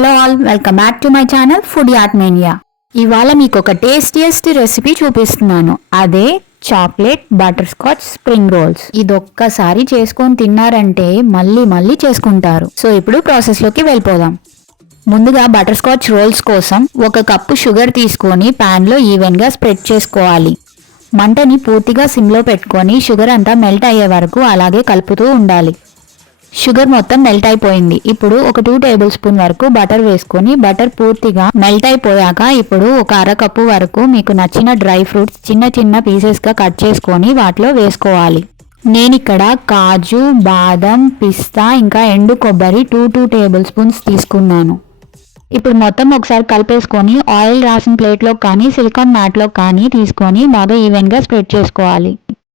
Hello all, welcome back to my channel Food Art Mania. ఇవాళ మీకు ఒక tastiest recipe చూపిస్తున్నాను. అదే chocolate butterscotch spring rolls. ఇదొక్కసారి చేసుకొని తిన్నారంటే మళ్ళీ మళ్ళీ చేసుకుంటారు. సో ఇప్పుడు ప్రాసెస్ లోకి వెళ్ళిపోదాం. ముందుగా బటర్ స్కాచ్ రోల్స్ కోసం 1 కప్పు షుగర్ తీసుకొని పాన్ లో ఈవెన్ గా స్ప్రెడ్ చేసుకోవాలి. మంటని పూర్తిగా సిమ్లో పెట్టుకొని షుగర్ అంతా మెల్ట్ అయ్యే వరకు అలాగే కలుపుతూ ఉండాలి. షుగర్ మొత్తం మెల్ట్ అయిపోయింది. ఇప్పుడు ఒక 2 టేబుల్ స్పూన్ వరకు బటర్ వేసుకొని బటర్ పూర్తిగా మెల్ట్ అయిపోయాక ఇప్పుడు ఒక 1/2 కప్పు వరకు మీకు నచ్చిన డ్రై ఫ్రూట్స్ చిన్న చిన్న పీసెస్ గా కట్ చేసుకొని వాటిలో వేసుకోవాలి. నేను ఇక్కడ కాజు, బాదం, పిస్తా ఇంకా ఎండు కొబ్బరి 2 టేబుల్ స్పూన్స్ తీసుకున్నాను. ఇప్పుడు మొత్తం ఒకసారి కలిపేసుకొని ఆయిల్ రాసిన ప్లేట్లో కానీ సిలికాన్ మ్యాట్లో కానీ తీసుకొని బాగా ఈవెన్గా స్ప్రెడ్ చేసుకోవాలి.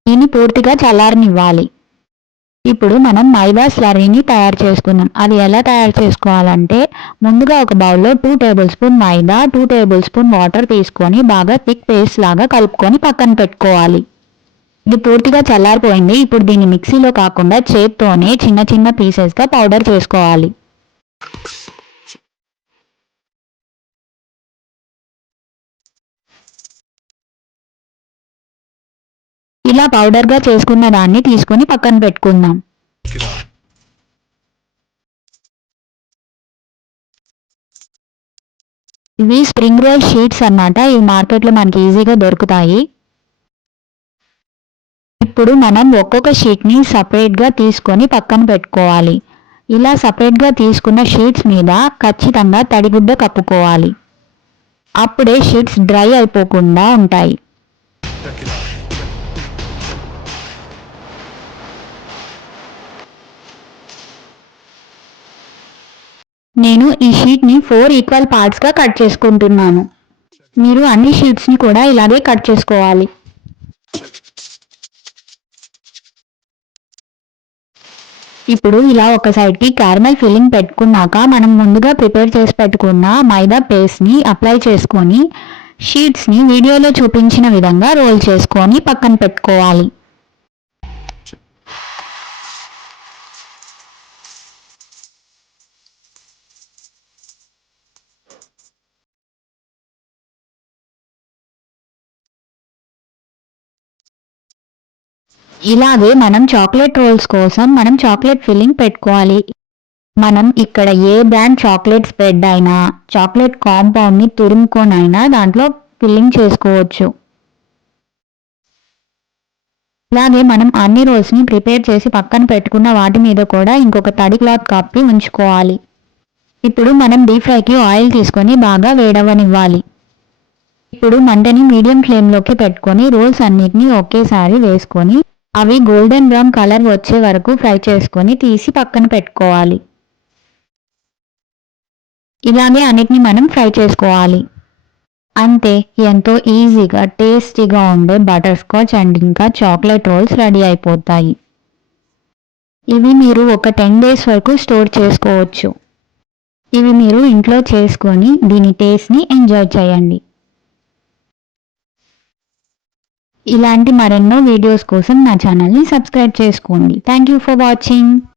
దీన్ని పూర్తిగా చల్లారనివ్వాలి. ఇప్పుడు మనం మైదా స్లరీని తయారు చేసుకుందాం. అది ఎలా తయారు చేసుకోవాలంటే ముందుగా ఒక బౌల్లో 2 టేబుల్ స్పూన్ మైదా, 2 టేబుల్ స్పూన్ వాటర్ తీసుకొని బాగా థిక్ పేస్ట్ లాగా కలుపుకొని పక్కన పెట్టుకోవాలి. ఇది పూర్తిగా చల్లారిపోయింది. ఇప్పుడు దీన్ని మిక్సీలో కాకుండా చేత్తోనే చిన్న చిన్న పీసెస్గా పౌడర్ చేసుకోవాలి. ఇలా పౌడర్గా చేసుకున్న దాన్ని తీసుకొని పక్కన పెట్టుకుందాం. ఇవి స్ప్రింగ్ రోల్ షీట్స్ అన్నమాట. ఇవి మార్కెట్లో మనకి ఈజీగా దొరుకుతాయి. ఇప్పుడు మనం ఒక్కొక్క షీట్ని సపరేట్గా తీసుకొని పక్కన పెట్టుకోవాలి. ఇలా సపరేట్గా తీసుకున్న షీట్స్ మీద ఖచ్చితంగా తడిగుడ్డ కప్పుకోవాలి. అప్పుడే షీట్స్ డ్రై అయిపోకుండా ఉంటాయి. నేను ఈ షీట్ని 4 ఈక్వల్ పార్ట్స్గా కట్ చేసుకుంటున్నాను. మీరు అన్ని షీట్స్ని కూడా ఇలాగే కట్ చేసుకోవాలి. ఇప్పుడు ఇలా ఒక సైడ్కి క్యారమెల్ ఫిల్లింగ్ పెట్టుకున్నాక మనం ముందుగా ప్రిపేర్ చేసి పెట్టుకున్న మైదా పేస్ట్ని అప్లై చేసుకొని షీట్స్ని వీడియోలో చూపించిన విధంగా రోల్ చేసుకొని పక్కన పెట్టుకోవాలి. ఇలాగే మనం చాక్లెట్ రోల్స్ కోసం మనం చాక్లెట్ ఫిల్లింగ్ పెట్టుకోవాలి. మనం ఇక్కడ ఏ బ్రాండ్ చాక్లెట్ స్ప్రెడ్ అయినా చాక్లెట్ కాంపౌండ్ని తురుముకొనైనా దాంట్లో ఫిల్లింగ్ చేసుకోవచ్చు. ఇలాగే మనం అన్ని రోల్స్ని ప్రిపేర్ చేసి పక్కన పెట్టుకున్న వాటి మీద కూడా ఇంకొక తడి క్లాత్ కప్పి ఉంచుకోవాలి. ఇప్పుడు మనం డీప్ ఫ్రైకి ఆయిల్ తీసుకొని బాగా వేడవనివ్వాలి. ఇప్పుడు మంటని మీడియం ఫ్లేమ్లోకి పెట్టుకొని రోల్స్ అన్నిటిని ఒకేసారి వేసుకొని అవి గోల్డెన్ బ్రౌన్ కలర్ వచ్చే వరకు ఫ్రై చేసుకొని తీసి పక్కన పెట్టుకోవాలి. ఇలాగే అన్నిటిని మనం ఫ్రై చేసుకోవాలి. అంతే, ఎంతో ఈజీగా టేస్టీగా ఉండే బటర్ స్కాచ్ అండ్ ఇంకా చాక్లెట్ రోల్స్ రెడీ అయిపోతాయి. ఇవి మీరు ఒక 10 డేస్ వరకు స్టోర్ చేసుకోవచ్చు. ఇవి మీరు ఇంట్లో చేసుకొని దీని టేస్ట్ని ఎంజాయ్ చేయండి. ఇలాంటి మరెన్నో వీడియోస్ కోసం నా ఛానల్ని సబ్స్క్రైబ్ చేసుకోండి. Thank you for watching.